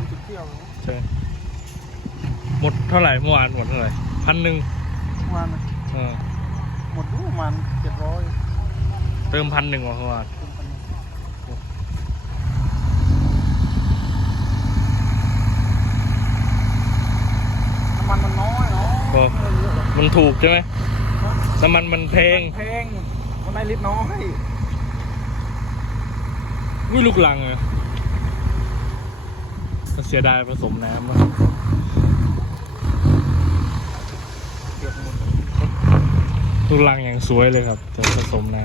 ามสิบเที่ยวใช่หมดเท่าไหร่เมื่อวานหมดเท่าไหร่พันหนึ่งเมื่อวานน่ะเออหมดรู้ประมาณเจ็ดร้อยเติมพันหนึ่งว่ะเมื่อวานน้ำมันมันน้อยเนาะโอ้ไม่เยอะหรอกมันถูกใช่ไหมน้ำมันมันแพงแพงมันได้ลิตรน้อยวิลูกลังอะ เสียดายผสมน้ำอะเกือบหมดลูกลังอย่างสวยเลยครับแต่ผสมน้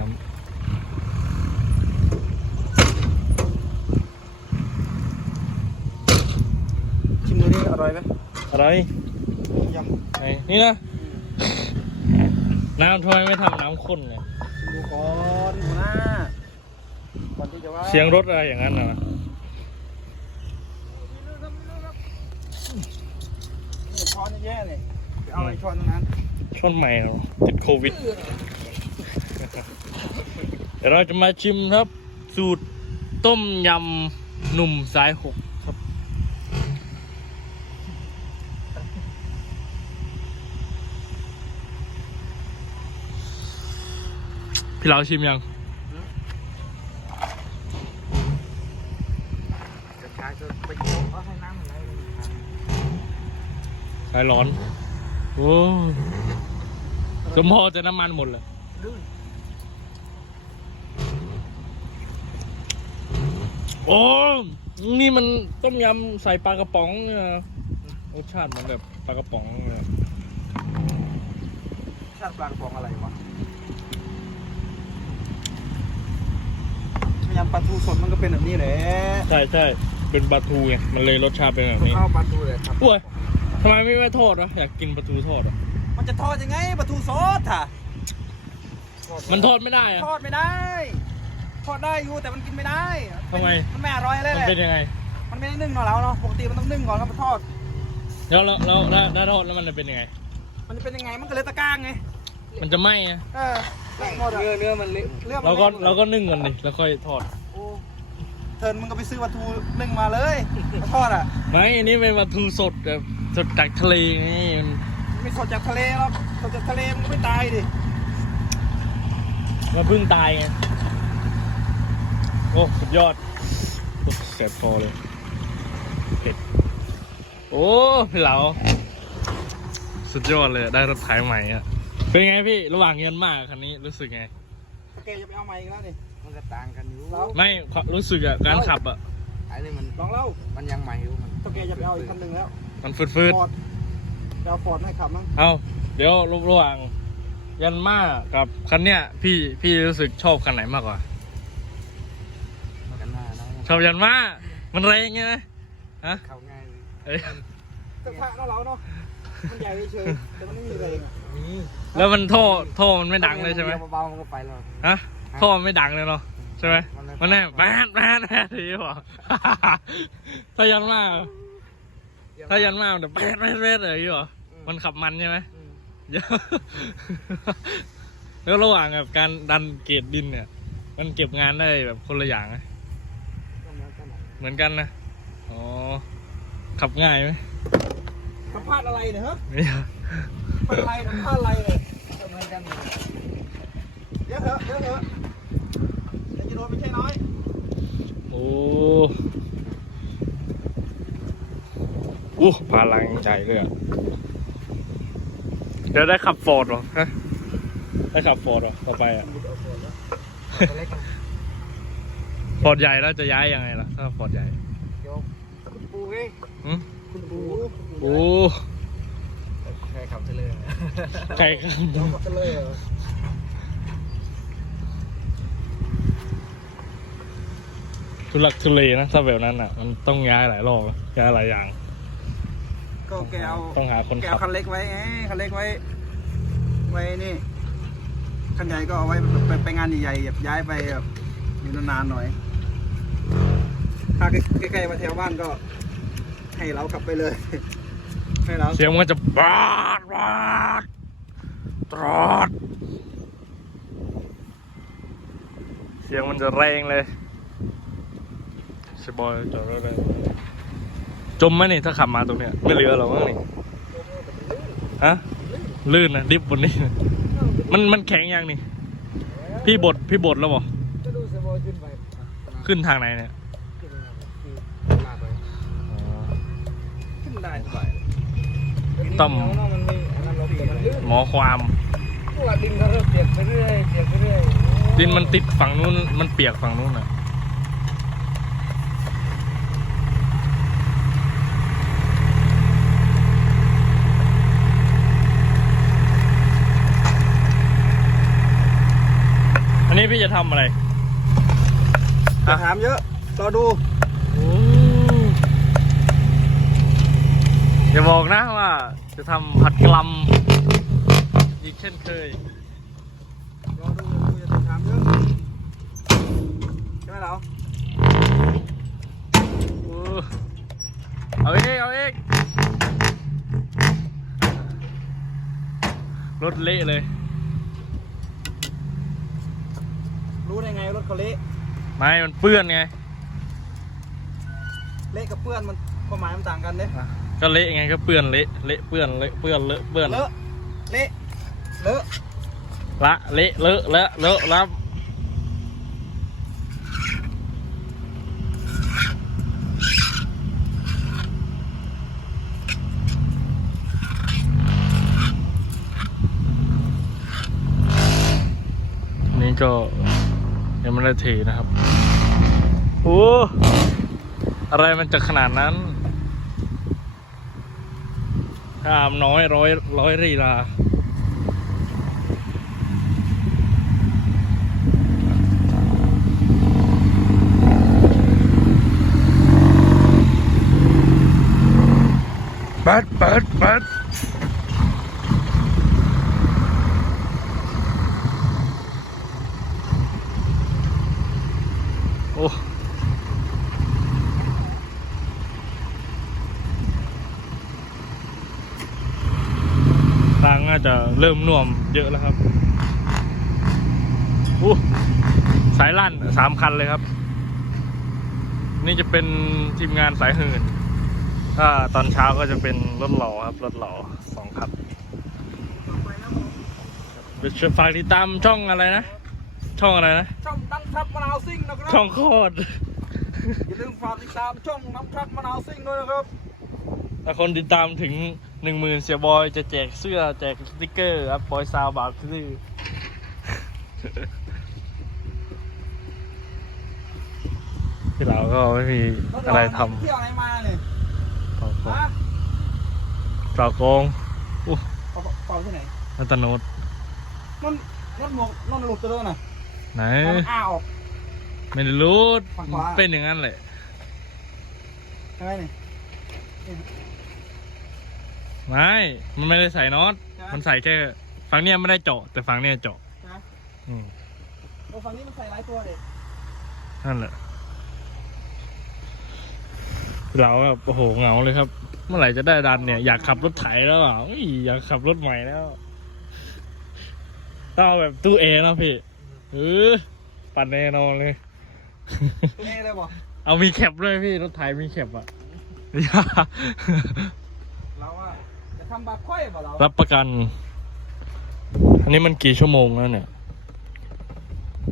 ชิมดูนี่อร่อยไหมำอะไรยไอ้นี่นะ น้ำทำไมไม่ทำน้ำข้นเนี่ยำชิมดูก่อนหัวหน้าก่อนที่จะว่าเสียงรถอะไรอย่างนั้นนะ ช้อนแย่ๆเลยไปเอาไอ้ช้อนตรงนั้นช่อนใหม่เหรอติดโควิด เดี๋ยวเราจะมาชิมครับ สูตรต้มยำหนุ่มสายหกครับพี่เราชิมยังจะกลายจะไปโยกเอาให้น้ำอะไรเลยสายร้อน โอ้สมพอจะน้ำมันหมดเลยดื้อโอ้ นี่มันต้มยำใส่ปลากระป๋องเนี่ยนะรสชาติเหมันแบบปลากระป๋องเลยชาติปลากระป๋องอะไรวะยำปลาทูสดมันก็เป็นแบบนี้แหละ ใช่ใช่เป็นปลาทูไง มันเลยรสชาติเป็นแบบนี้ข้าวปลาทูเลยครับอ้วย ทำไมไม่ไม่ทอดวะอยากกินปลาทูทอดอะมันจะทอดยังไงปลาทูซอสค่ะมันทอดไม่ได้อะ ทอดไม่ได้ ทอดได้อยู่แต่มันกินไม่ได้ทำไม มันไม่อร่อยเลยมันแหละเป็นยังไง มันไม่ได้นึ่งเนาะเราเนาะปกติมันต้องนึ่งก่อนแล้วมาทอด แล้วแล้วแล้วแล้วถ้าทอดแล้วมันจะเป็นยังไง มันจะเป็นยังไงมันก็เลยตะก้างไงมันจะไหม้อะเออเนื้อเนื้อมันเละเนื้อมันเราก็ละเราก็นึ่งกันดิแล้วค่อยทอด โอ้เทิร์นมึงก็ไปซื้อปลาทูนึ่งมาเลยมาทอดอะ ไม่อันนี้เป็นปลาทูสดแบบ สดจากทะเลนี่มันไม่สดจากทะเลหรอกสดจากทะเลมันก็ไม่ตายดิมันเพิ่งตายไงโอ้สุดยอดโอ้แสบคอเลยเผ็ดโอ้พี่เหลาสุดยอดเลยอะได้รถไถใหม่อะเป็นไงพี่ระหว่างเงินมากกับคันนี้รู้สึกไงแกจะไปเอาใหม่อีกแล้วนี่มันก็ต่างกันอยู่ไม่ความรู้สึกอะการขับอะไอ้นี่มันลองเล่ามันยังใหม่อยู่มันถ้าแกจะไปเอาอีกคันหนึ่งแล้ว มันฟืดฟอร์ดไปเอาฟอร์ดให้ขับมั้งๆเอาเดี๋ยวระหว่างยันมากับคันเนี้ยพี่พี่รู้สึกชอบคันไหนมากกว่า กันหน้านะชอบยันมามันแรงไงนะฮะเข้าง่ายเลยเอ้ยกระทะเนาะเราเนาะมันใหญ่เฉยๆแต่มันไม่มีอะไรเองอะแล้วมันท่อท่อมันไม่ดังเลยใช่ไหมดี๋วเบาๆมันก็ไปแล้ว ฮะท่อมันไม่ดังเลยเนาะใช่ไหมมันไม่มันแน่แบนแบนแบนทีบอก ถ้ายันมา ถ้ายันมามันจะแบนแบนแบนเลยเหรอมันขับมันใช่ไหมเยอะแล้วระหว่างแบบการดันเกรดดินเนี่ย มันเก็บงานได้แบบคนละอย่างไหมเหมือนกันอะเหมือนะอ๋อขับง่ายไหมสัมภาษณ์อะไรเนี่ยฮะไม่ใช่เป็นอะไรสัมภาษณ์อะไรเนี่ยเหมือนกันเยเดี๋ยวเถอะเดี๋ยวเถอะเดี๋ยวจะโดนไม่ใช่น้อย โอ้ อู้พลังใจเลยอะเดี๋ยวได้ขับฟอร์ดหรอฮะได้ขับฟอร์ดหรอต่อไปอะฟอร์ดใหญ่แล้วจะย้ายยังไงล่ะ ถ้าฟอร์ดใหญ่เดี๋ยคุณปูไงคุณปูโอ้ใครขับเทเลอร์ไกลกันเดี๋ยวก็เลยเหรอทุลักทุเลนะถ้าแบบนั้นอะ มันต้องย้ายหลายรอบย้ายหลายอย่าง ก็แกเอาต้องหาคนแกขัเอาบคันเล็กไว้ไงคันเล็กไว้ ไว้นี่คันใหญ่ก็เอาไว้ไปไปงานใหญ่ๆแบบย้ายไปแบบอยู่นานๆหน่อย ถ้าใกล้ๆมาแถวบ้านก็ ให้เราขับไปเลย ให้เราเสียงมันจะบาดบาดตรอด เสียงมันจะแรงเลยสบอยจอดรถเลย จมไหมนี่ถ้าขับมาตรงเนี้ยไม่เหลือหรอกมั้งนี่ฮะลื่นนะดิบบนนี้มันมันแข็งยังนี่ พี่บดพี่บดแล้วบ่ก็ดูสบายขึ้นไปขึ้นทางไหนเนี่ยขึ้นไปคือลากไปขึ้นได้สบายต้อมดินเหนียวเนอะมันไม่อันนั้นหรอกแต่มันลื่นหมอความพวกดินเขาเริ่มเปียกไปเรื่อยเปียกไปเรื่อยดินมันติดฝั่งนู้นมันเปียกฝั่งนู้นอะ อันนี้พี่จะ ทำอะไรอย่าถามเยอะรอดูอย่าบอกนะว่า จะทำผัดกะหลำอีกเช่นเคย รอดูอย่าถามเยอะใช่ไหมเราโอ้เอาเอกเอาเอกรถเละเลย รู้ได้ไงรถเขาเละไม่ มันเปื้อนไง เละกับเปื้อนมันความหมายมันต่างกันเด้ก็เละไงก็เปื้อนเละ เละเปื้อนเละเปื้อนเลอะเปื้อนเลอะเละเลอะละเละเลอะเลอะเลอะแล้วนี่ก็ ยังไม่ได้เทนะครับ โอ้ อะไรมันจะขนาดนั้นข้ามน้อยร้อยร้อยรีลาเปิดเปิดเปิดโอ้ทางน่า จะเริ่มน่วมเยอะแล้วครับโอ้สายลั่นสามคันเลยครับ นี่จะเป็นทีมงานสายหื่นถ้าตอนเช้าก็จะเป็นรถหล่อครับรถหล่อสองคันเดี๋ยวช่วยฝากติดตามช่องอะไรนะ ช่องอะไรนะ ช่องตั้งทับมะนาวซิ่งนะครับ ช่องโคตรอย่าลืมฝากติดตามช่องน้ำทับมะนาวซิ่งด้วยนะครับถ้าคนติดตามถึง หนึ่งหมื่นเสียบอยจะแจกเสื้อแจกสติกเกอร์ครับบอยซาวบาทซื่อที่เราก็ไม่มีอะไรทเที่ยวไหนมาเนี่ยำต่อโกงฮะต่อโกงอู้เป่าเป่าที่ไหนนัตโนดนั่นนั่นหมวกนั่นหลุดตัวเดินน่ะไหนให้มันอ้าออกไม่ได้รู้ฝั่งขวาเป็นอย่างนั้นแหละใช่ไหมนี่ ไม่ มันไม่ได้ใส่น็อตใช่ไหมมันใส่แค่ฝั่งเนี้ยไม่ได้เจาะ แต่ฝั่งเนี้ยเจาะใช่ไหมอืมโอ้ฝั่งนี้มันใส่หลายตัวเด็กนั่นแหละเราแบบโอ้โหเหงาเลยครับ เมื่อไหร่จะได้ดันเนี่ยอยากขับรถไถแล้วอะอุ้ยอยากขับรถใหม่แล้วต้องเอาแบบตู้เอนะพี่เออปั่นแน่นอนเลย ตัวเองเลยบอกเอามีแคปด้วยพี่รถไถมีแคปอะเราว่าจะทำแบบค่อยบ่เรารับประกัน อันนี้มันกี่ชั่วโมงแล้วเนี่ย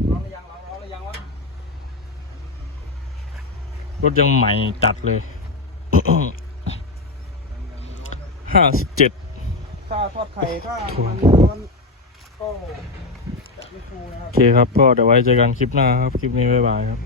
เราหรือยังเราเราหรือยังวะรถยังใหม่จัดเลย ห้าสิบเจ็ด ถ้าทอดไข่ถ้ามันมันก็จะไม่ฟูนะครัโอบเคครับก็เดี๋ยวไว้เจอกันคลิปหน้าครับ คลิปนี้บ๊ายบายครับ